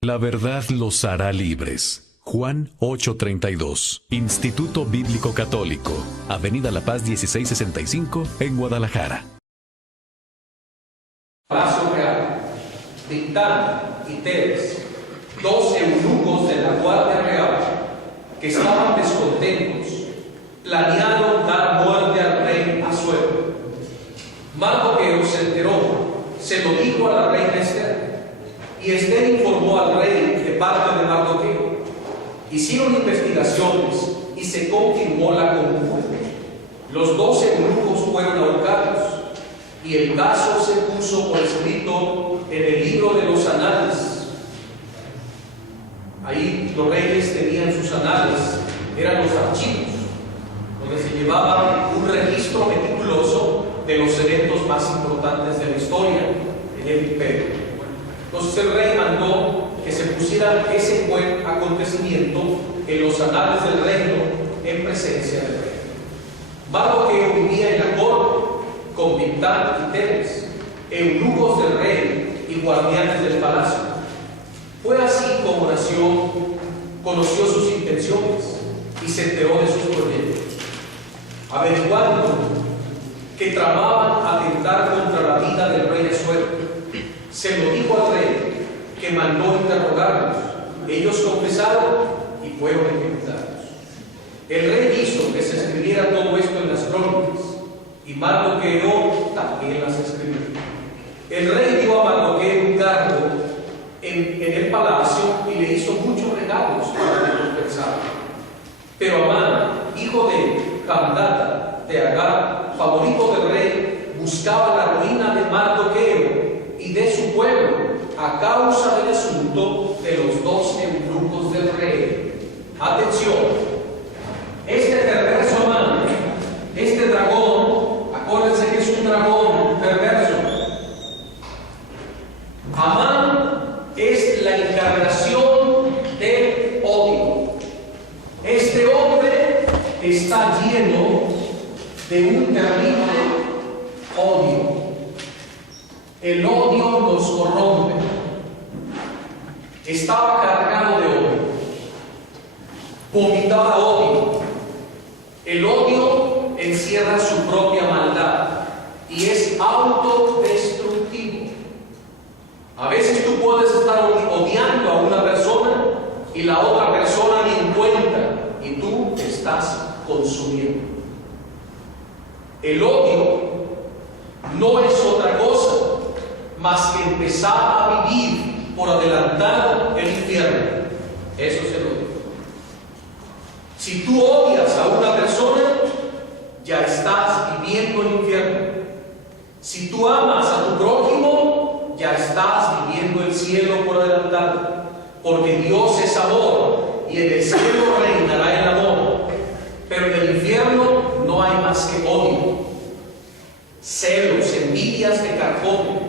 La verdad los hará libres. Juan 8:32. Instituto Bíblico Católico. Avenida La Paz 1665 en Guadalajara. Palacio Real. Bigtán y Tebes, dos eunucos de la Guardia Real, que estaban descontentos, planearon dar muerte al rey Asuero. Mardoqueo se enteró, se lo dijo a la reina Esther, y Esther informó al rey de parte de Mardoqueo. Hicieron investigaciones y se confirmó la conjura. Los dos eunucos fueron ahorcados y el caso se puso por escrito en el libro de los anales. Ahí los reyes tenían sus anales, eran los archivos, donde se llevaba un registro meticuloso de los eventos más importantes de la historia en el imperio. Entonces el rey mandó que se pusiera ese buen acontecimiento en los anales del reino en presencia del rey. Mardoqueo vivía en la corte con Bigtán y Tebes, eunucos del rey y guardianes del palacio. Fue así como conoció sus intenciones y se enteró de sus proyectos. Averiguando que tramaban atentar contra la vida del rey Asuero, se lo dijo al rey, que mandó interrogarlos. Ellos confesaron y fueron ejecutados. El rey hizo que se escribiera todo esto en las crónicas, y Mardoqueo también las escribió. El rey dio a Mardoqueo un cargo en el palacio y le hizo muchos regalos para recompensarlo. Pero Amán, hijo de Hamdata de Agar, favorito del rey, buscaba la ruina de Mardoqueo y de su pueblo a causa del asunto de los dos eunucos del rey. Atención, este perverso Amán, este dragón, acuérdense que es un dragón perverso. Amán es la encarnación del odio. Este hombre está lleno de un terrible odio. El odio nos corrompe. Estaba cargado de odio. Vomitaba odio. El odio encierra su propia maldad y es autodestructivo. A veces tú puedes estar odiando a una persona y la otra persona ni en cuenta y tú te estás consumiendo. El odio no es otra cosa más que empezar a vivir por adelantado el infierno. Eso es el odio. Si tú odias a una persona, ya estás viviendo el infierno. Si tú amas a tu prójimo, ya estás viviendo el cielo por adelantado. Porque Dios es amor y en el cielo reinará el amor. Pero en el infierno no hay más que odio, celos, envidias que carcomen.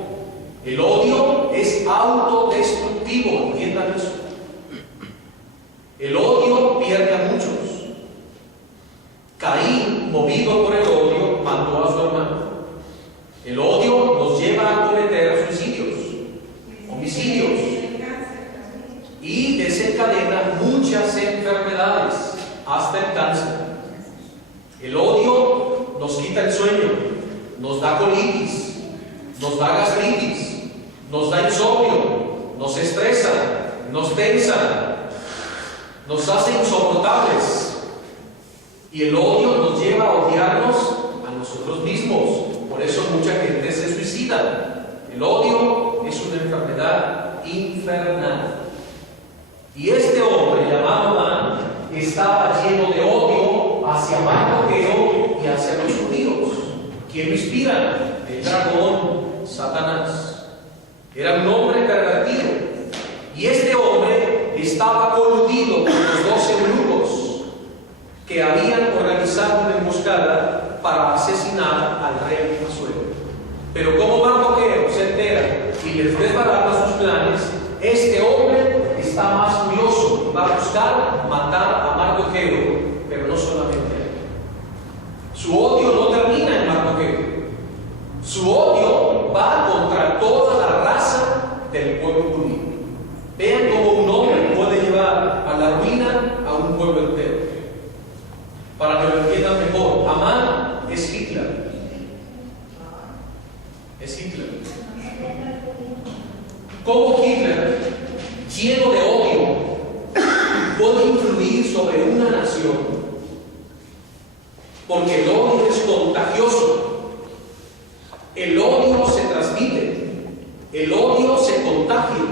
El odio es autodestructivo, entiendan eso. El odio pierde a muchos. Caín, movido por el odio, mató a su hermano. El odio nos lleva a cometer suicidios, homicidios, y desencadena muchas enfermedades, hasta el cáncer. El odio nos quita el sueño, nos da colitis, nos da gastritis, nos da insomnio, nos estresa, nos tensa, nos hace insoportables. Y el odio nos lleva a odiarnos a nosotros mismos. Por eso mucha gente se suicida. El odio es una enfermedad infernal. Y este hombre llamado Amán estaba lleno de odio hacia Mardoqueo y hacia los judíos. ¿Quién lo inspira? El dragón, Satanás. Era un hombre pervertido. Y este hombre estaba coludido con los dos eunucos que habían organizado una emboscada para asesinar al rey Asuero. Pero como Mardoqueo se entera y les desbarata sus planes, este hombre está más furioso y va a buscar matar a Mardoqueo, pero no solamente a él. Su odio no termina en Mardoqueo. Su odio va contra toda la raza del pueblo judío. Vean cómo lleno de odio, puede influir sobre una nación, porque el odio es contagioso. El odio se transmite, el odio se contagia,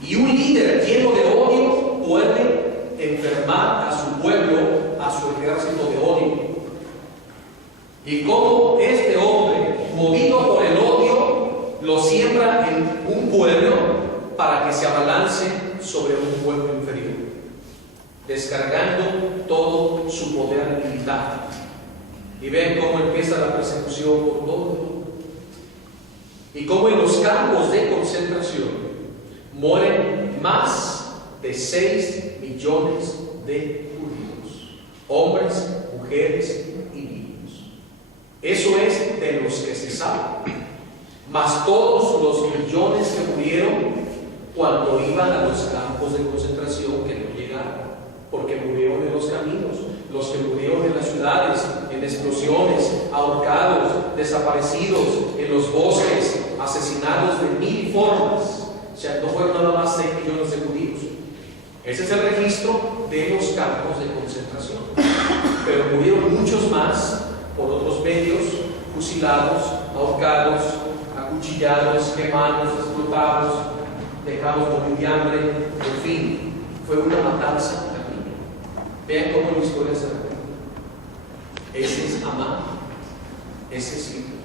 y un líder lleno de odio puede enfermar a su pueblo, a su ejército de odio. Y como este hombre, movido por el odio, lo siembra en un pueblo para que se abalance sobre un pueblo inferior, descargando todo su poder militar. Y ven cómo empieza la persecución por todo. Y cómo en los campos de concentración mueren más de 6 millones de judíos, hombres, mujeres y niños. Eso es de los que se sabe, más todos los millones que murieron cuando iban a los campos de concentración, que no llegaron, porque murieron en los caminos, los que murieron en las ciudades, en explosiones, ahorcados, desaparecidos, en los bosques, asesinados de 1000 formas. O sea, no fueron nada más 6 millones de judíos. Ese es el registro de los campos de concentración. Pero murieron muchos más por otros medios, fusilados, ahorcados, acuchillados, quemados, explotados, dejados morir de hambre, en fin, fue una matanza terrible. Vean cómo la historia se repite. Ese es Amán, ese es Hitler.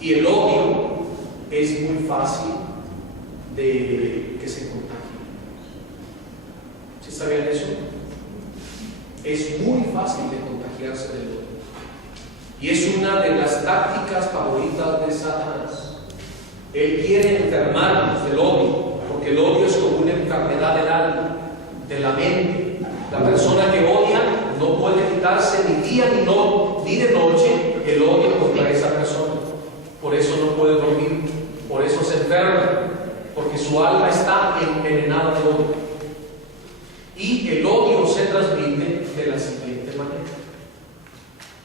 Y el odio es muy fácil de que se contagie. ¿Sí sabían eso? Es muy fácil de contagiarse del odio. Y es una de las tácticas favoritas de Satanás. Él quiere enfermarnos del odio, porque el odio es como una enfermedad del alma, de la mente. La persona que odia no puede quitarse ni día ni de noche el odio contra esa persona. Por eso no puede dormir, por eso se enferma, porque su alma está envenenada de odio. Y el odio se transmite de la siguiente manera.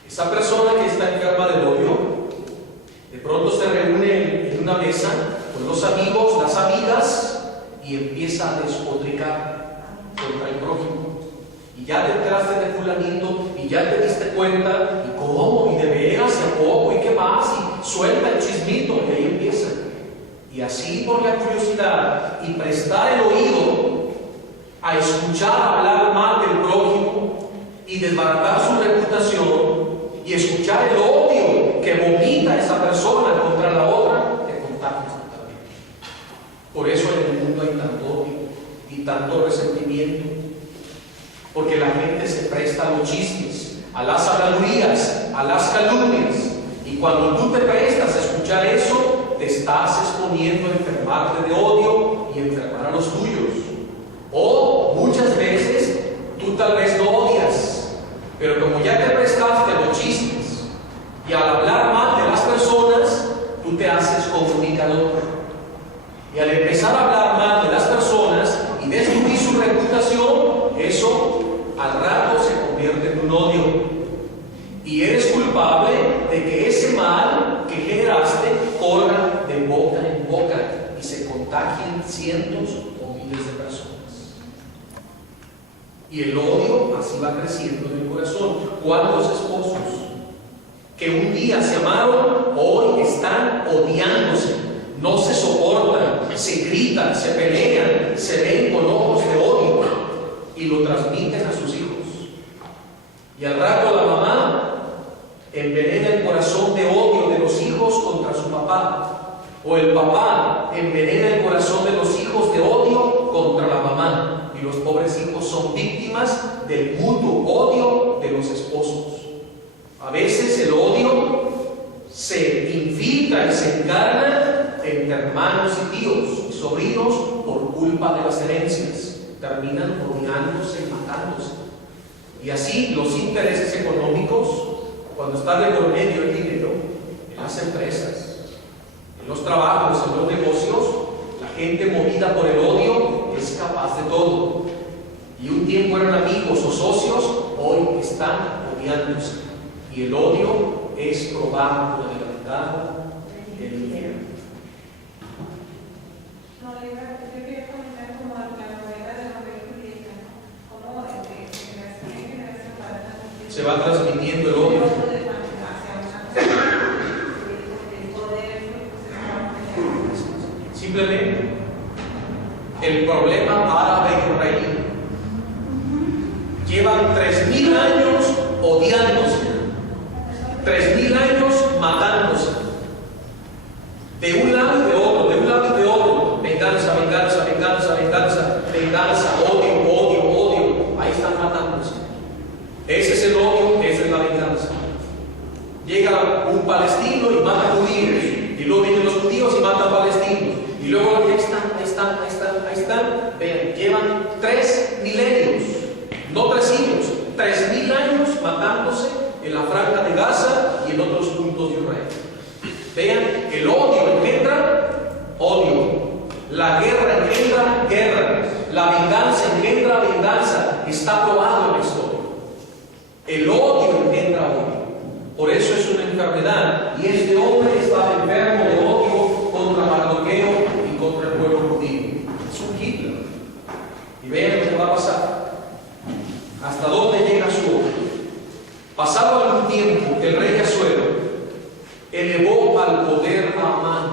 Esa persona que está enferma del odio, de pronto se reúne en una mesa con los amigos, las amigas, y empieza a despotricar contra el prójimo. Y ya te enteraste de fulanito, y ya te diste cuenta, y cómo, y de veras, y a poco, y qué más, y suelta el chismito, y ahí empieza. Y así, por la curiosidad y prestar el oído a escuchar hablar mal del prójimo y desbaratar su reputación, y escuchar el odio que vomita esa persona contra la otra, te contagias también. Por eso en el mundo hay tanto odio y tanto resentimiento, porque la gente se presta a los chismes, a las habladurías, a las calumnias, y cuando tú te prestas a escuchar eso, te estás exponiendo a enfermarte de odio y enfermar a los tuyos. O muchas veces tú tal vez no odias, pero como ya te prestaste a los chismes y al hablar mal de las personas, tú te haces comunicador. Y al empezar a hablar mal de las personas y destruir su reputación, eso al rato se convierte en un odio. Y eres culpable de que ese mal que generaste corra de boca en boca y se contagien cientos o miles de personas. Y el odio así va creciendo en el corazón. ¿Cuántos esposos que un día se amaron, hoy están odiándose, no se soportan, se gritan, se pelean, se ven con ojos de odio y lo transmiten a sus hijos? Y al rato la mamá envenena el corazón de odio de los hijos contra su papá, o el papá envenena el corazón de los hijos de odio contra la mamá, y los pobres hijos son víctimas del mutuo odio de los esposos. A veces el odio se infiltra y se encarna entre hermanos y tíos y sobrinos por culpa de las herencias. Terminan odiándose y matándose. Y así los intereses económicos, cuando está de por medio el dinero, en las empresas, en los trabajos, en los negocios, la gente movida por el odio es capaz de todo. Y un tiempo eran amigos o socios, hoy están odiándose. Y el odio es probar con la lealtad del infierno. No, yo quería comentar se va transmitiendo el odio. Simplemente el problema árabe-israelí. Llevan 3.000 años odiándose, 3.000 años matándose, de un lado y de otro, de un lado y de otro. Venganza, venganza, venganza, venganza, venganza, odio, odio, odio. Ahí están matándose. Ese es el odio, esa es la venganza. Llega un palestino y mata judíos, y luego vienen los judíos y matan palestinos, y luego ahí están. Vean, llevan 3 milenios, no 3 siglos, 3.000 años matándose en la franja de Gaza y en otros puntos de Israel. Vean, el odio engendra odio, la guerra engendra guerra, la venganza engendra venganza. Está probado en la historia. El odio engendra odio. Por eso es una enfermedad. Y este hombre estaba enfermo de odio contra Mardoqueo y contra el pueblo judío. Es un Hitler. Y vean lo que va a pasar. Hasta dónde llega su odio. Pasado algún tiempo, el rey Asuero elevó al poder a Amán.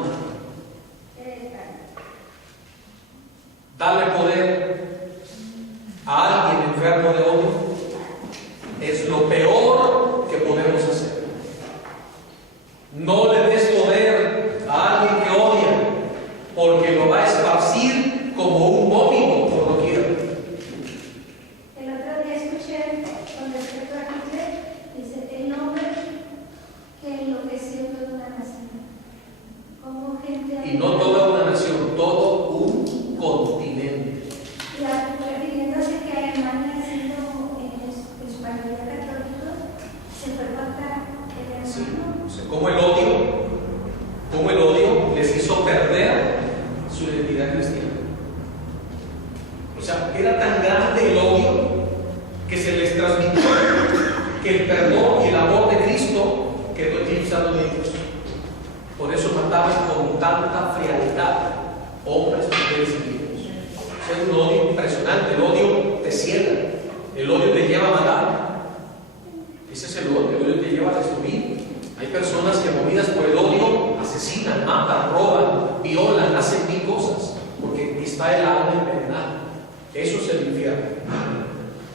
Darle poder a alguien enfermo de odio es lo peor que podemos hacer. No le des poder a alguien que odia, porque lo va a esparcir como un vómito por doquier. El otro día escuché con respecto a Hitler, dice el hombre que enloqueció toda una nación. Como gente. Y no toda una nación, todo un continente. Refiriéndose que Alemania, siendo en su mayoría católico, se fue contra el hermano. Sí, o sea, como el odio les hizo perder su identidad cristiana. O sea, era tan grande el odio que se les transmitió que el perdón y el amor de Cristo quedó eclipsado en ellos. Por eso mataban con tanta frialdad hombres, mujeres y niños. O sea, es un odio impresionante. El odio te ciega, el odio te lleva a matar. Ese es el odio te lleva a destruir. Hay personas que, movidas por el odio, asesinan, matan, roban, violan, hacen mil cosas, porque está el alma envenenada. Eso es el infierno.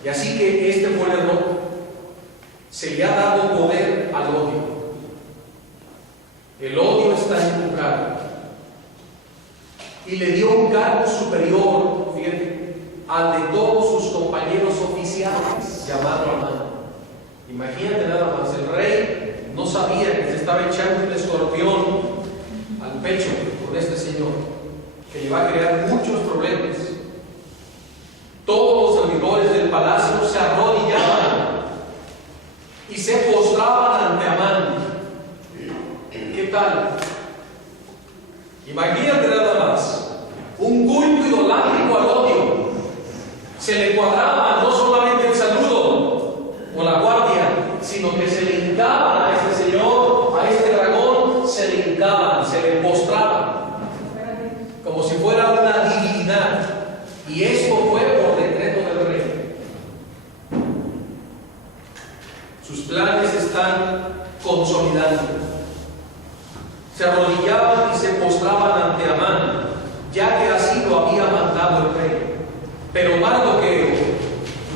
Y así que este fue el error. Se le ha dado poder al odio. El odio está encumbrado. Y le dio un cargo superior, fíjate, al de todos sus compañeros oficiales, llamado Amán. Imagínate nada más, el rey no sabía que se estaba echando un escorpión al pecho con este señor, que le va a crear muchos problemas. Todos los servidores del palacio se arrodillaban y se postraban ante Amán. ¿Qué tal? Imagínate nada más, un culto idolátrico al odio. Se le cuadraba no solamente el saludo o la guardia, sino que se le hincaban a este señor, a este dragón, se le hincaban, se le postraban, como si fuera una divinidad. Y esto fue por decreto del rey. Sus planes están consolidando. Se arrodillaban y se postraban ante Amán, ya que así lo había mandado el rey. Pero Mardoqueo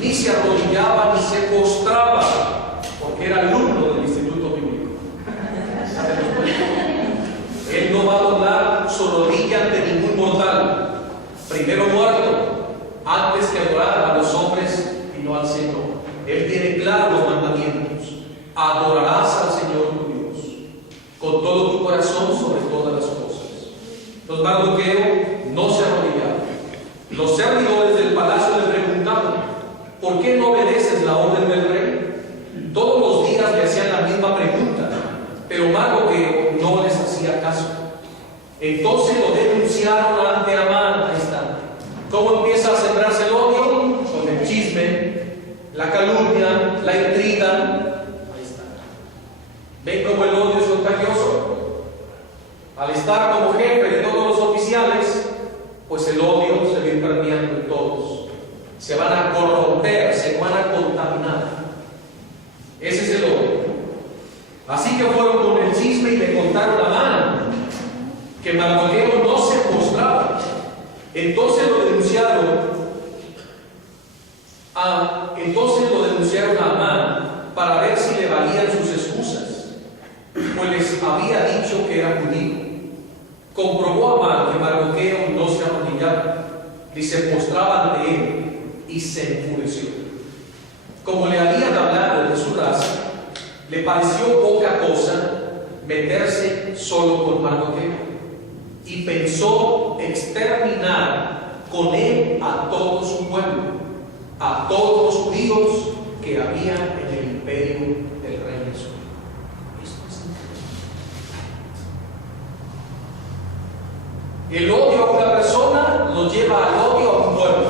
ni se arrodillaba ni se postraba, porque era alumno del Instituto Bíblico. Él no va a doblar su rodilla ante ningún mortal, primero muerto, antes que adorar a los hombres y no al Señor. Él tiene claros los mandamientos. Adorarás al Señor tu Dios con todo tu corazón, sobre todas las cosas. Entonces Mardoqueo no se arrodillaba. Los servidores del palacio le preguntaban: ¿por qué no obedeces la orden del rey? Todos los días le hacían la misma pregunta, pero Mardoqueo no les hacía caso. Entonces lo denunciaron ante Amán. Ahí está. ¿Cómo empieza a sembrarse el odio? Con el chisme, la calumnia, la intriga. ¿Ven cómo el odio es contagioso? Al estar como jefe de todos los oficiales, pues el odio se va impermeando en todos. Se van a corromper, se van a contaminar. entonces lo denunciaron a Amán para ver si le valían sus excusas, pues les había dicho que era judío. Comprobó Amán que Mardoqueo no se arrodillaba, ni se postraba ante él, y se enfureció. Como le habían hablado de su raza, le pareció poca cosa meterse solo con Mardoqueo, y pensó exterminar con él a todo su pueblo, a todos los judíos que había en el imperio del rey Jesús. Esto es el odio a una persona nos lleva al odio a un pueblo,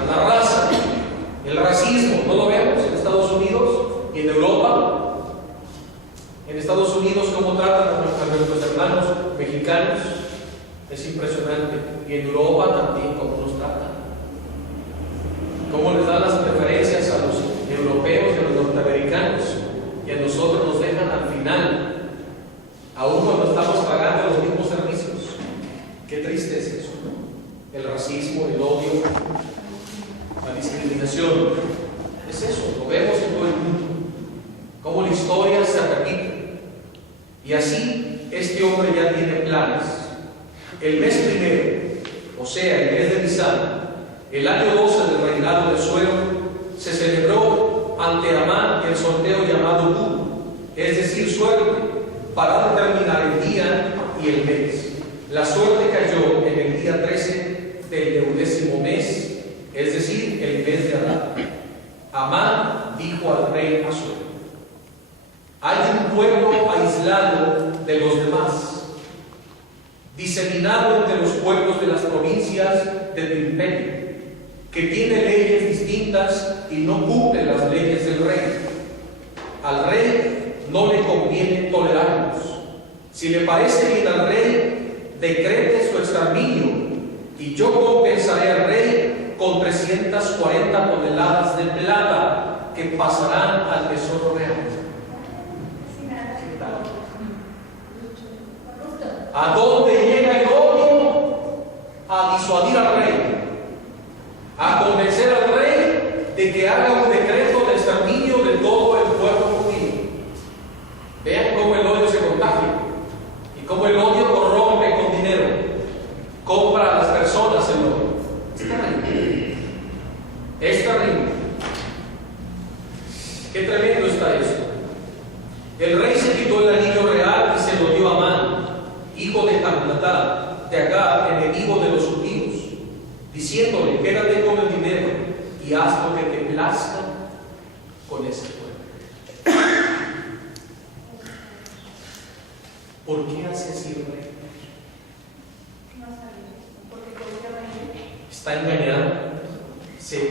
a la raza. El racismo, ¿no lo vemos en Estados Unidos y en Europa? En Estados Unidos, cómo tratan a nuestros hermanos mexicanos, es impresionante. Y en Europa también, cómo nos tratan. Cómo les dan las preferencias a los europeos y a los norteamericanos, y a nosotros nos dejan al final, aún cuando estamos pagando los mismos servicios. Qué triste es eso, ¿no? El racismo, el odio, la discriminación. Es eso, lo vemos en todo el mundo. Cómo la historia se repite. Y así, este hombre ya tiene planes. El mes primero, o sea, el mes de Nisan, el año 12 del reinado de Suero, se celebró ante Amán el sorteo llamado Bú, es decir, suerte, para determinar el día y el mes. La suerte cayó en el día 13 del 11º mes, es decir, el mes de Adar. Amán dijo al rey Asuero: hay un pueblo aislado de los demás, diseminado entre los pueblos de las provincias de tu imperio, que tiene leyes distintas y no cumple las leyes del rey. Al rey no le conviene tolerarlos. Si le parece bien al rey, decrete su exterminio, y yo compensaré al rey con 340 toneladas de plata que pasarán al tesoro real. ¿A dónde llega el odio? A disuadir al rey, a convencer al rey de que haga un decreto de exterminio de todo el pueblo judío. Vean cómo el odio se contagia y cómo el odio corrompe con dinero, compra a las personas el odio. Es terrible. Es terrible. Qué tremendo está esto. El rey se quitó el anillo real y se lo dio a Amán, hijo de Hamdatá, de Agar, enemigo de los judíos, diciéndole: quédate con el dinero y haz lo que te plazca con ese pueblo. ¿Por qué hace así el rey? Está engañado,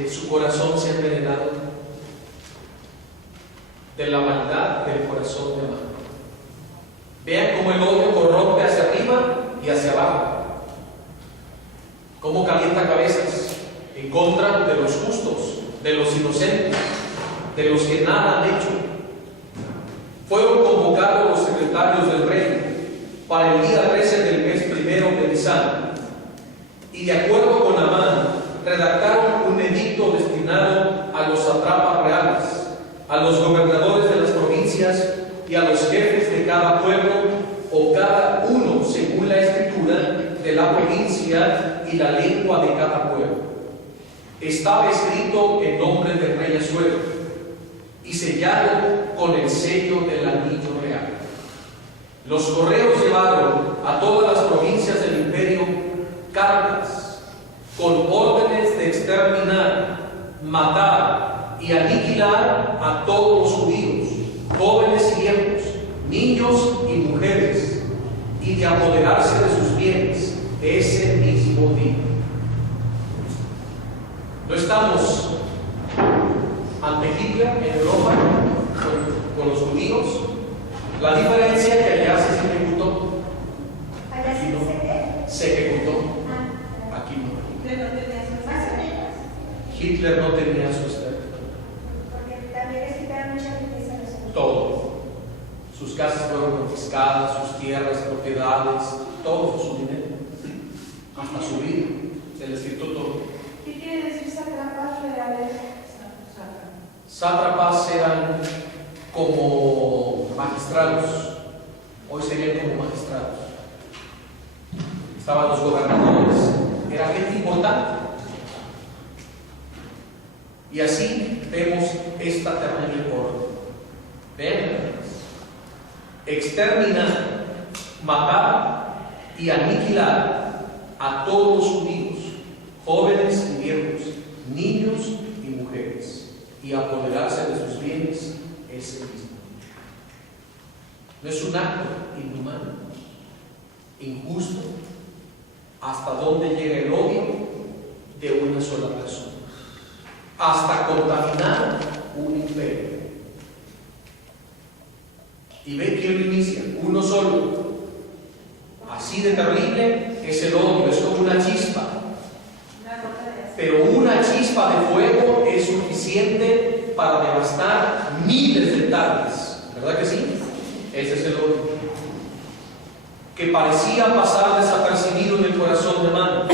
su corazón se ha envenenado de la maldad del corazón de Amán. Vean cómo el odio corrompe hacia arriba y hacia abajo. Cómo calienta cabezas en contra de los justos, de los inocentes, de los que nada han hecho. Fueron convocados los secretarios del rey para el día 13 del mes primero de Nisan, y de acuerdo con Amán, redactaron un edicto destinado a los satrapas reales, a los gobernadores de las provincias y a los jefes de cada pueblo, o cada uno según la escritura de la provincia y la lengua de cada pueblo. Estaba escrito en nombre del rey Asuero y sellado con el sello del anillo real. Los correos llevaron a todas las provincias del imperio cartas con órdenes de exterminar, matar y aniquilar a todos los judíos, jóvenes y viejos, niños y mujeres, y de apoderarse de sus bienes ese mismo día. No estamos ante Hitler en Europa con los judíos. La diferencia es que allá se ejecutó. ¿Allá sí Se ejecutó. Aquí no. Hitler no tenía su estado. Porque también les quitaron mucha riqueza a los judíos. Todo. Sus casas fueron confiscadas, sus tierras, propiedades, todo fue su dinero. Hasta su vida se les sátrapas eran como magistrados, hoy serían como magistrados. Estaban los gobernadores, era gente importante. Y así vemos esta terrible orden. Vean, exterminar, matar y aniquilar a todos los judíos, jóvenes y viejos, niños y mujeres, y apoderarse de sus bienes es el mismo. No es un acto inhumano, injusto, hasta donde llega el odio de una sola persona, hasta contaminar un imperio. Y ve quién lo inicia, uno solo. Así de terrible es el odio, es como una chispa. Pero una chispa de fuego es suficiente para devastar miles de hectáreas. ¿Verdad que sí? Ese es el odio. Que parecía pasar desapercibido en el corazón de Amán.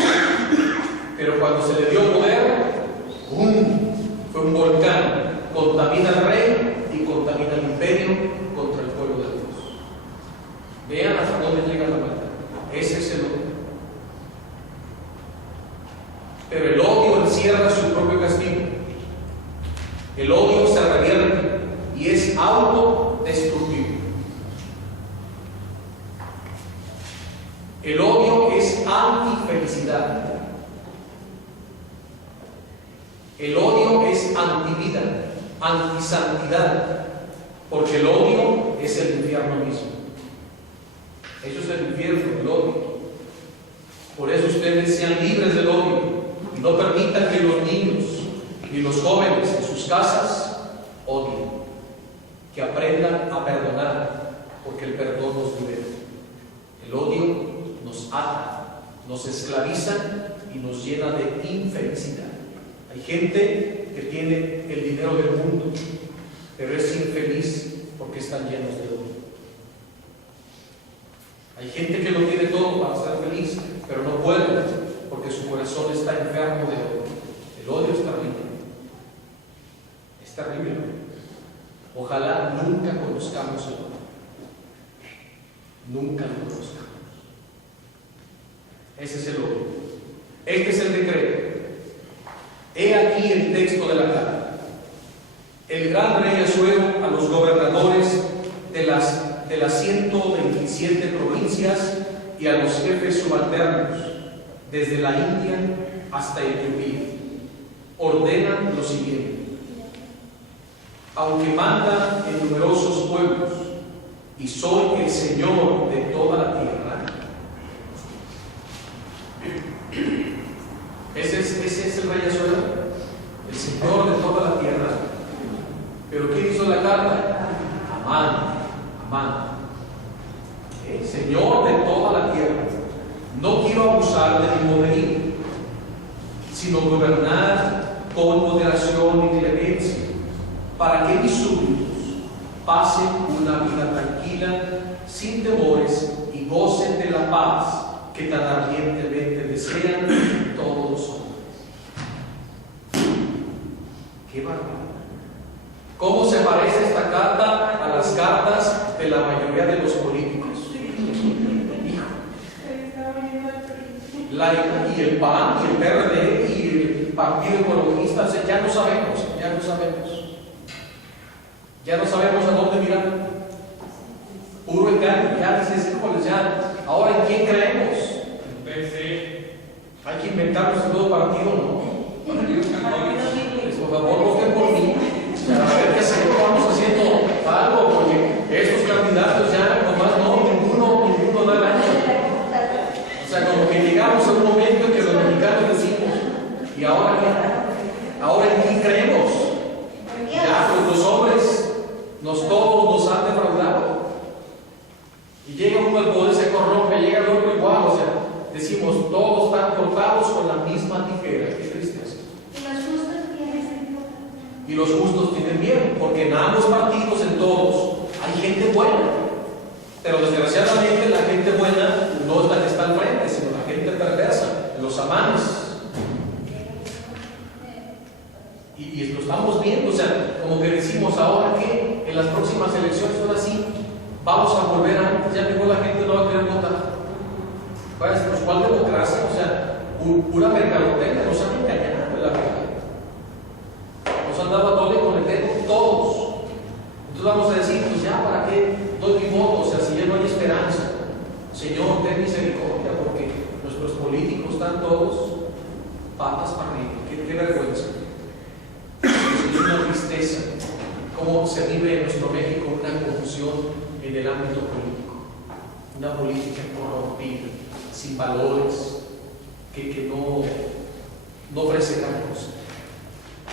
Pero cuando se le dio poder, ¡bum!, fue un volcán. Contamina al rey y contamina el imperio contra el pueblo de Dios. Vean hasta dónde llega la maldad. Ese es el odio. Pero el odio encierra su propio castigo. El odio se revierte y es autodestructivo. El odio es antifelicidad. El odio es antivida, antisantidad, porque el odio es el infierno mismo. Eso es el infierno, el odio. Por eso ustedes sean libres del odio y no permitan que los niños y los jóvenes en sus casas odien. Que aprendan a perdonar, porque el perdón nos libera. El odio nos ata, nos esclaviza y nos llena de infelicidad. Hay gente que tiene el dinero del mundo, pero es infeliz porque están llenos de odio. Hay gente que lo tiene todo para ser feliz, pero no puede porque su corazón está enfermo de odio. El odio es terrible. Es terrible. Ojalá nunca conozcamos el odio. Nunca lo conozcamos. Ese es el odio. Este es el decreto. He aquí el texto de la carta. El gran rey Asuero a los gobernadores de las 127 provincias y a los jefes subalternos, desde la India hasta Etiopía, ordena lo siguiente: aunque manda en numerosos pueblos y soy el Señor de toda la tierra. Ese es el rey Asuero, el Señor de toda la tierra. Pero ¿quién hizo la carta? Amán. Señor de toda la tierra. No quiero abusar de mi poderío, sino gobernar con moderación y clemencia, para que mis súbditos pasen una vida tranquila, sin temores, y gocen de la paz que tan ardientemente desean todos los hombres. ¡Qué barbaridad! ¿Cómo se parece esta carta a las cartas de la mayoría de los políticos? Y el PAN, y el PRD, y el Partido Ecologista, o sea, ya no sabemos a dónde mirar. Puro engaño, ya dices, híjoles, ya, ahora ¿en quién creemos? Hay que inventarnos un nuevo partido, ¿no? Por favor, voten por mí. A ver qué hacemos, vamos haciendo algo, porque estos candidatos ya, nomás ninguno da el año. O sea, como que llegamos a un momento en que los mexicanos decimos, ¿y ahora qué? ¿Ahora en quién creemos? Ya, pues los hombres, todos nos han defraudado. Y llega uno al poder, se corrompe, llega el otro igual, o sea, decimos, todos están cortados con la misma tijera. Qué tristeza. Y los justos tienen bien, porque en ambos partidos, en todos, hay gente buena. Pero desgraciadamente la gente buena no es la que está al frente, sino la gente perversa, los amanes. Y lo estamos viendo, o sea, como que decimos ahora que en las próximas elecciones son así, vamos a volver a, ya mejor la gente no va a querer votar. Pues, ¿cuál democracia? O sea, pura mercadotecnia, nos han engañado en la verdad. Nos han dado a tole con el dedo todos. Entonces vamos a decir, pues ya, ¿para qué doy mi voto? O sea, si ya no hay esperanza. Señor, ten misericordia, porque nuestros políticos están todos patas para arriba. Qué vergüenza. Es una tristeza cómo se vive en nuestro México una confusión en el ámbito político, una política corrompida, sin valores, que no ofrece gran cosa.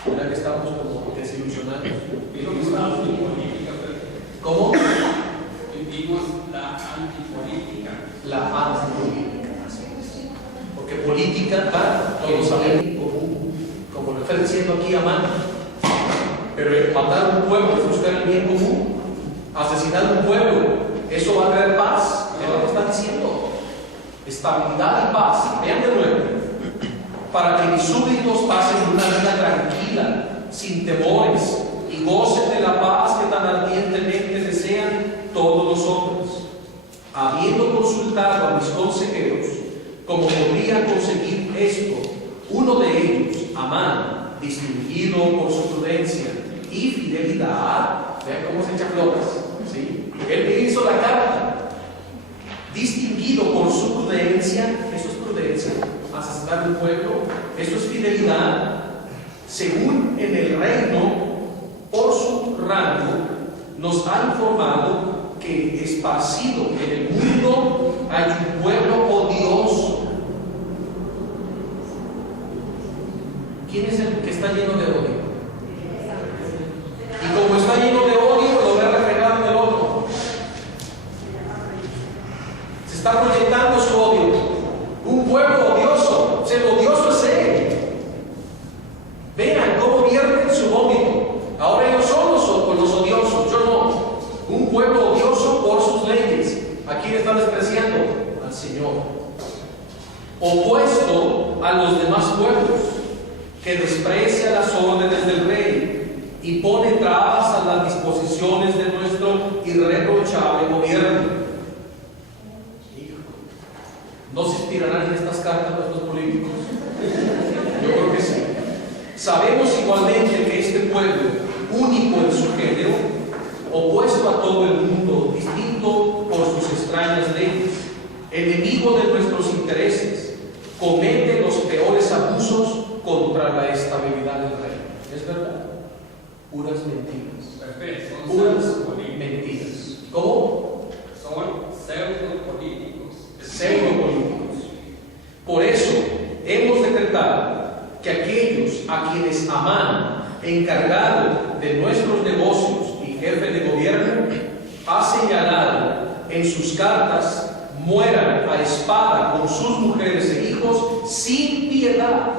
¿Verdad que estamos como desilusionados? ¿Cómo? Vivimos la antipolítica. La antipolítica. Porque política, todos sabemos, como lo está diciendo aquí Amán, pero el matar un pueblo es buscar el bien común, asesinar un pueblo, eso va a traer paz, es lo que está diciendo, estabilidad y paz. Vean de nuevo, para que mis súbditos pasen una vida tranquila, sin temores, y gocen de la paz que tan ardientemente desean todos los hombres. Habiendo consultado a mis consejeros, como podría conseguir esto, uno de ellos, Amán, distinguido por su prudencia y fidelidad, vean cómo se echa flores, ¿sí? Él hizo la carta, distinguido por su prudencia, eso es prudencia, asesinar un pueblo, eso es fidelidad, según en el reino, por su rango, nos ha informado que esparcido en el mundo hay un pueblo odioso. ¿Quién es el que está lleno de odio? Y como está lleno de odio, lo ve reflejado en el otro. Se está proyectando su odio. Un pueblo odioso, o sea, el odioso es él. Vean cómo vierten su vómito. Ahora ellos son los odiosos, yo no. Un pueblo odioso por sus leyes. ¿A quién está despreciando? Al Señor. Opuesto a los demás pueblos, que desprecia las órdenes del rey y pone trabas a las disposiciones de nuestro irreprochable gobierno. ¿No se inspirarán en estas cartas nuestros políticos? Yo creo que sí. Sabemos igualmente que este pueblo, único en su género, opuesto a todo el mundo, distinto por sus extrañas leyes, enemigo de nuestros intereses, comete los peores abusos contra la estabilidad del reino. ¿Es verdad? Puras mentiras. Puras mentiras. ¿Cómo? Son pseudopolíticos. Pseudopolíticos. Por eso hemos decretado que aquellos a quienes Amán, encargado de nuestros negocios y jefe de gobierno, ha señalado en sus cartas, mueran a espada con sus mujeres e hijos sin piedad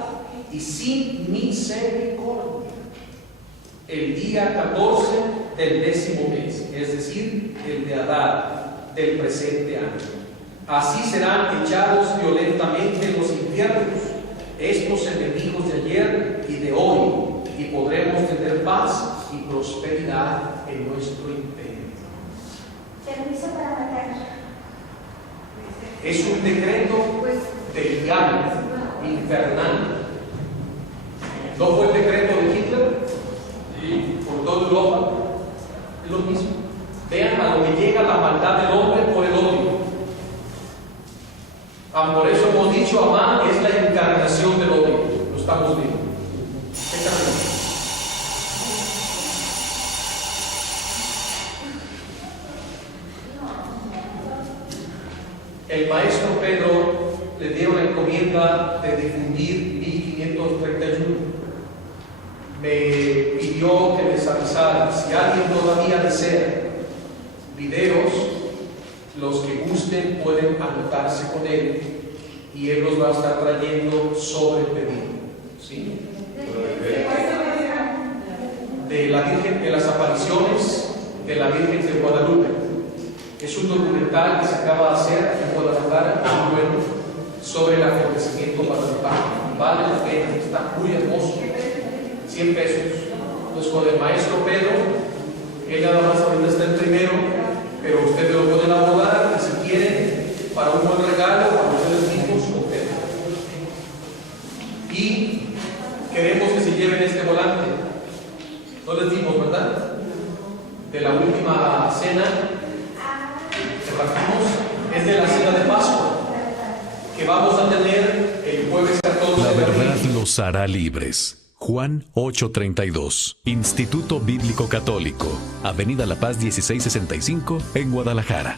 y sin misericordia el día 14 del 10º mes, es decir, el de Adar del presente año. Así serán echados violentamente en los infiernos estos enemigos de ayer y de hoy, y podremos tener paz y prosperidad en nuestro imperio. Permiso para matar. Es un decreto del diablo infernal. ¿No fue el decreto de Hitler? Sí, por toda Europa. Es lo mismo. Vean a lo que llega la maldad del hombre por el odio. Por eso hemos dicho, Amán es la encarnación del odio. Lo estamos viendo. El maestro Pedro le dio la encomienda de difundir 1531. Me pidió que les avisara, si alguien todavía desea videos, los que gusten pueden anotarse con él y él los va a estar trayendo sobre pedido. ¿Sí? De la Virgen, de las apariciones de la Virgen de Guadalupe. Es un documental que se acaba de hacer en Guadalajara, muy bueno, sobre el acontecimiento guadalupano. Vale la pena, está muy hermoso. Si 100 pesos. Entonces con el maestro Pedro, él nada más ahorita está en primero, pero ustedes lo pueden abordar y si quieren, para un buen regalo, para ustedes mismos, con Pedro. Y queremos que se lleven este volante. No les dimos, ¿verdad? De la última cena que partimos, es de la cena de Pascua, que vamos a tener el jueves 14 La de verdad abril. los hará libres. Juan 8:32. Instituto Bíblico Católico. Avenida La Paz 1665 en Guadalajara.